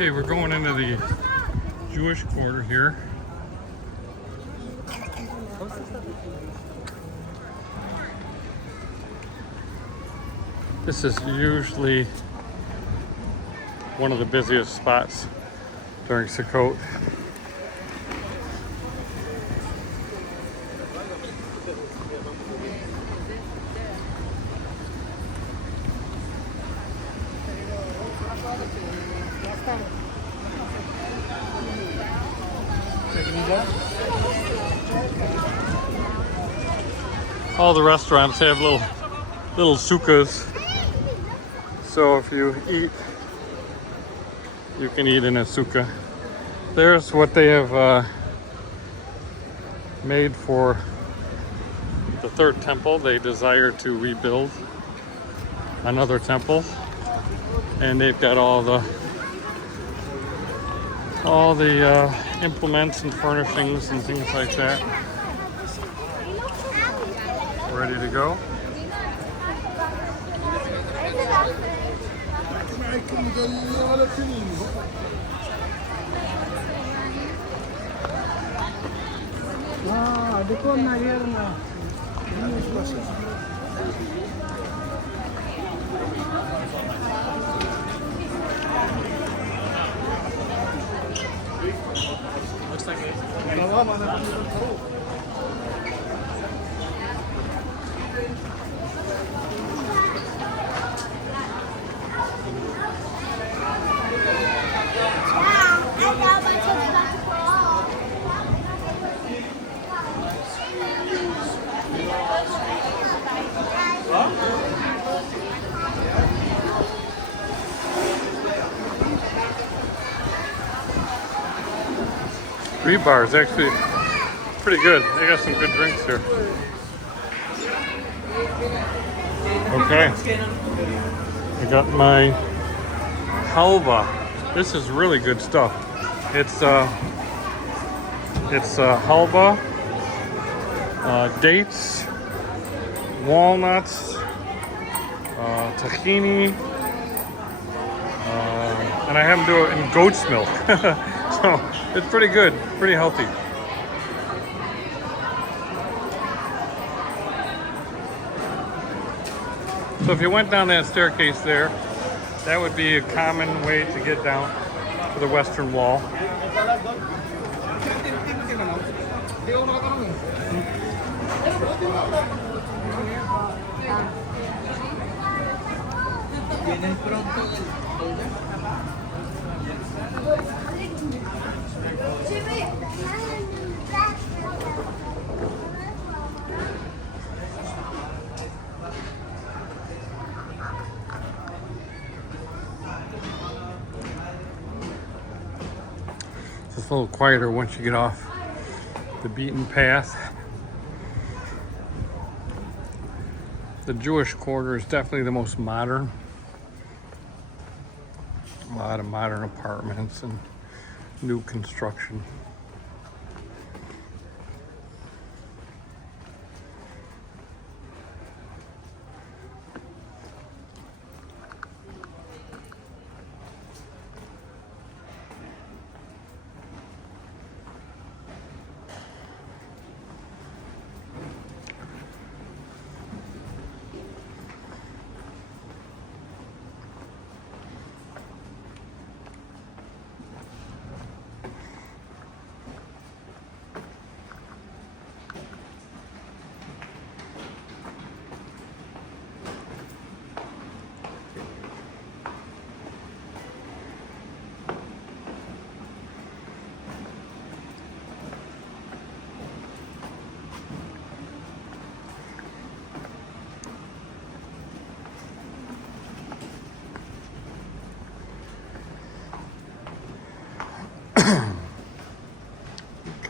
Okay, we're going into the Jewish quarter here. This is usually one of the busiest spots during Sukkot. All the restaurants have little sukkahs, so if you eat, you can eat in a sukkah. There's what they have made for the third temple. They desire to rebuild another temple, and they've got all the implements and furnishings and things like that ready to go. Looks like it. Green bar is actually pretty good. They got some good drinks here. Okay, I got my halva. This is really good stuff. It's halva, dates, walnuts, tahini, and I have them do it in goat's milk. So it's pretty good, pretty healthy. So if you went down that staircase there, that would be a common way to get down to the western wall. It's a little quieter once you get off the beaten path. The Jewish quarter is definitely the most modern. A lot of modern apartments and new construction.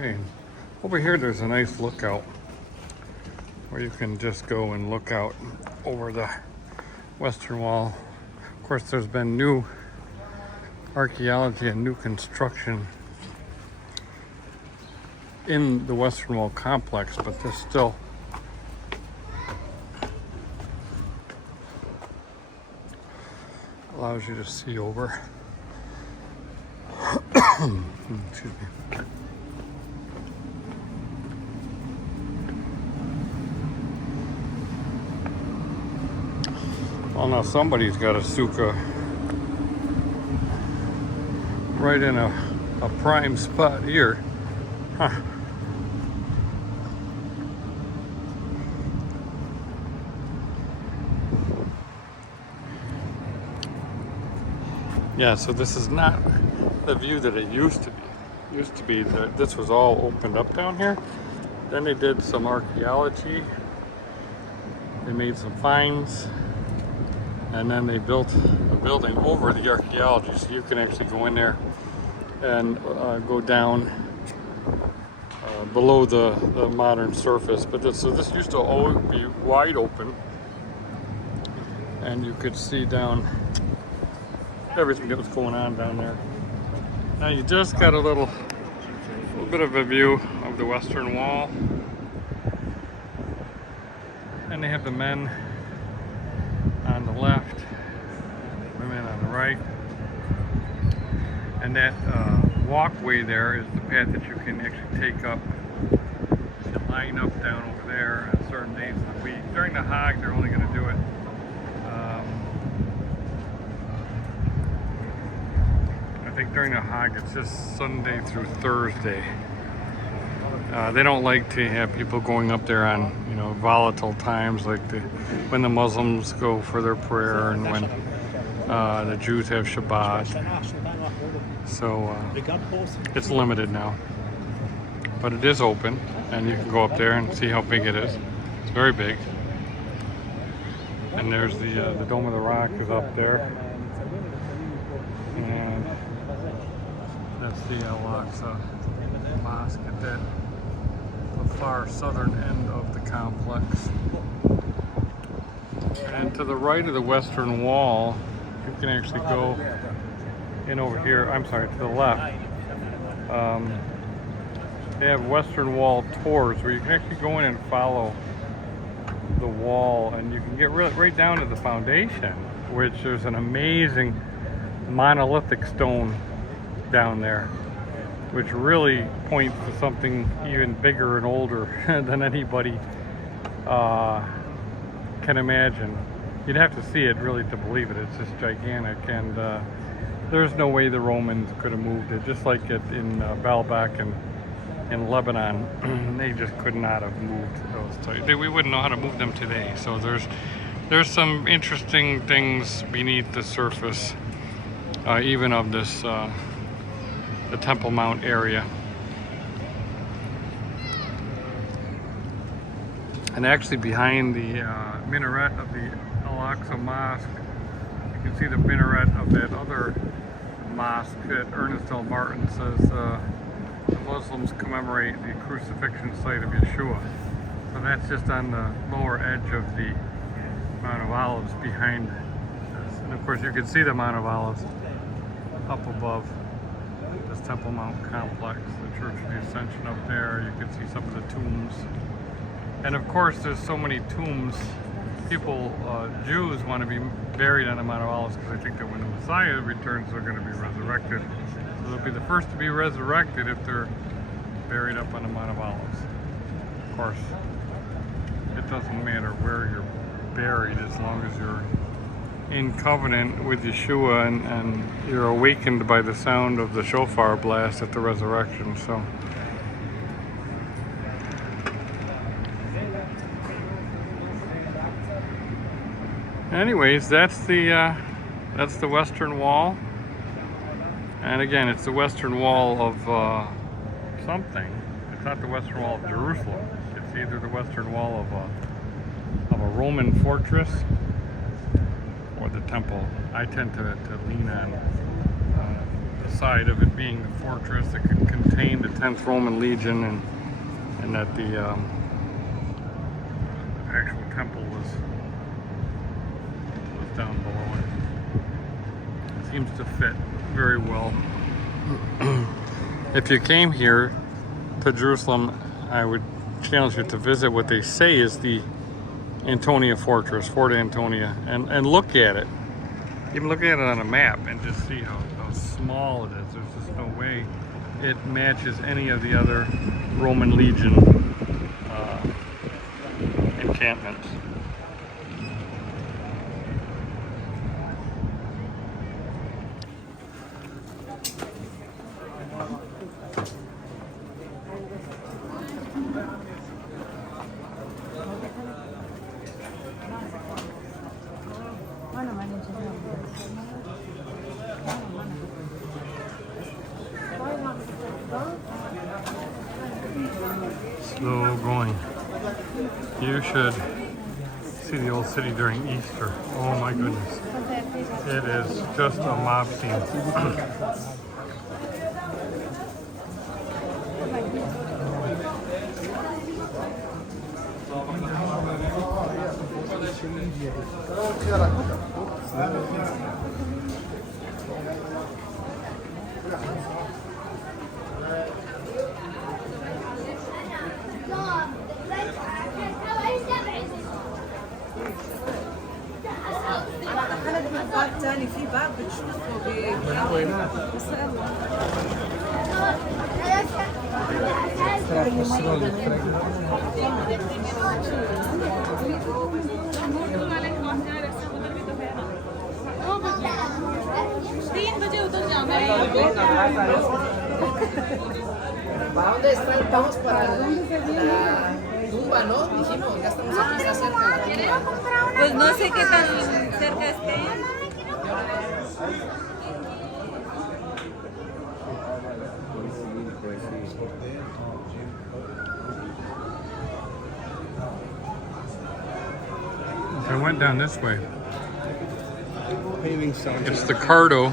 Okay, over here there's a nice lookout where you can just go and look out over the western wall. Of course, there's been new archaeology and new construction in the western wall complex, but this still allows you to see over Excuse me. Well, now somebody's got a sukkah right in a prime spot here. Huh. Yeah, so this is not the view that it used to be. It used to be that this was all opened up down here. Then they did some archaeology. They made some finds. And then they built a building over the archaeology, so you can actually go in there and go down below the modern surface. But so this used to always be wide open, and you could see down everything that was going on down there. Now you just got a little bit of a view of the Western Wall, and they have the men on the left, women on the right, and that walkway there is the path that you can actually take up. You can line up down over there on certain days of the week. During the Hag, they're only going to do it I think during the Hag it's just Sunday through Thursday. They don't like to have people going up there on, volatile times like when the Muslims go for their prayer and when the Jews have Shabbat. So it's limited now, but it is open, and you can go up there and see how big it is. It's very big. And there's the Dome of the Rock is up there, and that's the Al-Aqsa Mosque at the far southern end of the complex. And to the right of the Western Wall, you can actually go in over here. I'm sorry, to the left. They have Western Wall tours where you can actually go in and follow the wall, and you can get right down to the foundation, which there's an amazing monolithic stone down there, which really points to something even bigger and older than anybody can imagine. You'd have to see it really to believe it. It's just gigantic, and there's no way the Romans could have moved it. Just like it in Baalbek and in Lebanon, they just could not have moved those types. We wouldn't know how to move them today. So there's some interesting things beneath the surface, even of this the Temple Mount area. And actually behind the minaret of the Al-Aqsa Mosque, you can see the minaret of that other mosque that Ernest L. Martin says the Muslims commemorate the crucifixion site of Yeshua. So that's just on the lower edge of the Mount of Olives behind this. And of course you can see the Mount of Olives up above this Temple Mount complex, the Church of the Ascension up there. You can see some of the tombs. And of course there's so many tombs. People, Jews, want to be buried on the Mount of Olives because they think that when the Messiah returns they're going to be resurrected. So they'll be the first to be resurrected if they're buried up on the Mount of Olives. Of course, it doesn't matter where you're buried as long as you're in covenant with Yeshua and you're awakened by the sound of the shofar blast at the resurrection. So anyways, that's the Western Wall. And again, it's the Western Wall of something. It's not the Western Wall of Jerusalem. It's either the Western Wall of a Roman fortress or the temple. I tend to lean on the side of it being the fortress that could contain the 10th Roman Legion, and that the actual temple was down below it. It seems to fit very well. If you came here to Jerusalem, I would challenge you to visit what they say is the Antonia Fortress, Fort Antonia, and look at it. Even look at it on a map and just see how how small it is. There's just no way it matches any of the other Roman legion encampments. Slow going. You should see the old city during Easter. Oh my goodness. It is just a mob scene. تاني في باب بتشوفه ¿Para dónde están? Vamos para la tumba, ¿no? Dijimos, ya estamos aquí cerca. Pues no sé qué tan cerca esté. I went down this way. It's the Cardo.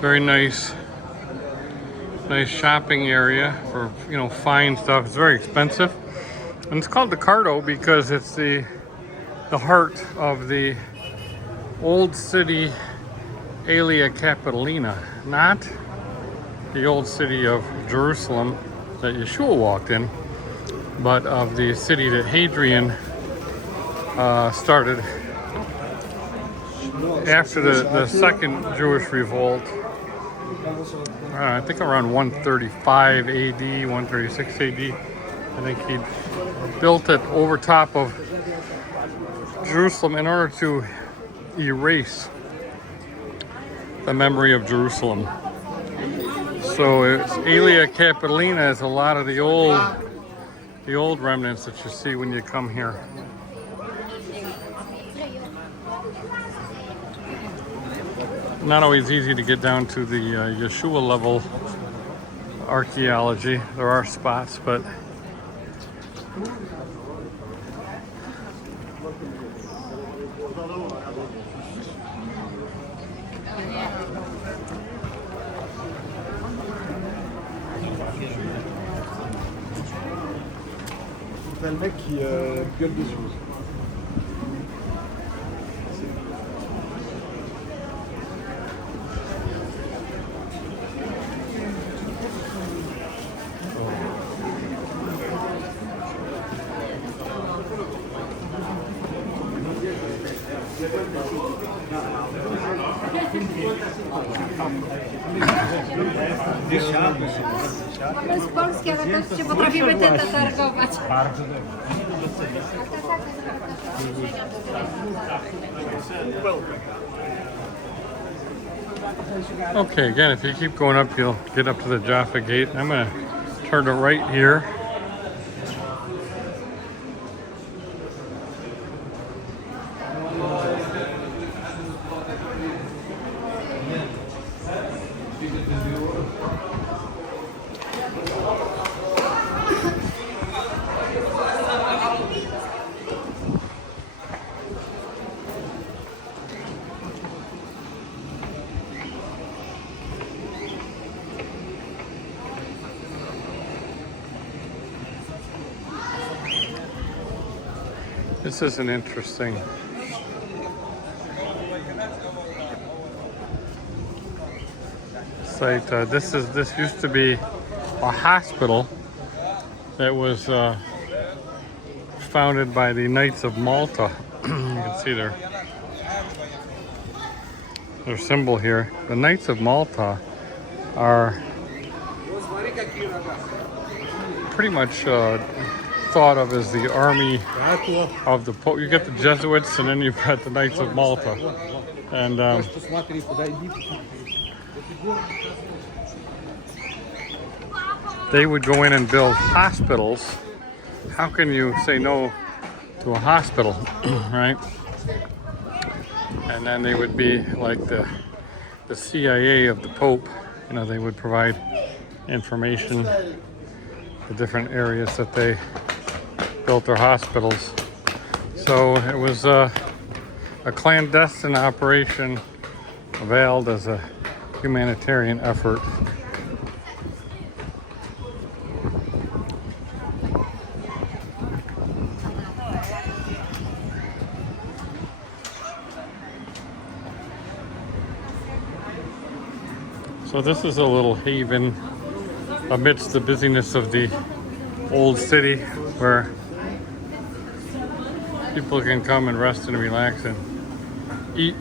Very nice shopping area for, you know, fine stuff. It's very expensive. And it's called the Cardo because it's the heart of the old city Aelia Capitolina, not the old city of Jerusalem that Yeshua walked in, but of the city that Hadrian started after the second Jewish revolt. I think around 135 AD, 136 AD. I think he built it over top of Jerusalem in order to erase the memory of Jerusalem. So it's Aelia Capitolina is a lot of the old remnants that you see when you come here. Not always easy to get down to the Yeshua level archaeology. There are spots, but le mec qui gueule dessus. My z Polski, ale też się potrafimy te targować. Bardzo dobrze. okay, again, if you keep going up, you'll get up to the Jaffa Gate. I'm going to turn to right here. This is an interesting site. This used to be a hospital that was founded by the Knights of Malta. You can see there. their symbol here. The Knights of Malta are pretty much thought of as the army of the Pope. You get the Jesuits, and then you've got the Knights of Malta. And they would go in and build hospitals. How can you say no to a hospital, right? And then they would be like the CIA of the Pope. You know, they would provide information, the different areas that they built their hospitals. So it was a clandestine operation veiled as a humanitarian effort. So this is a little haven amidst the busyness of the old city where people can come and rest and relax and eat.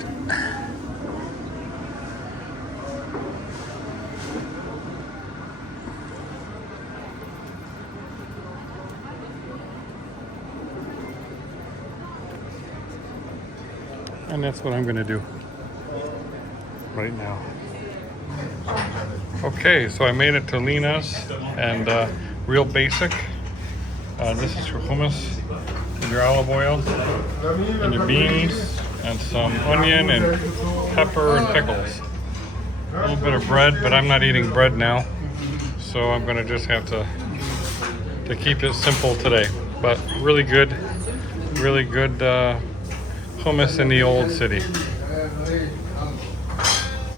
And that's what I'm going to do right now. Okay, so I made it to Lina's, and real basic. This is your hummus, and your olive oil, and your beans, and some onion and pepper and pickles. A little bit of bread, but I'm not eating bread now, so I'm gonna just have to keep it simple today. But really good hummus in the old city.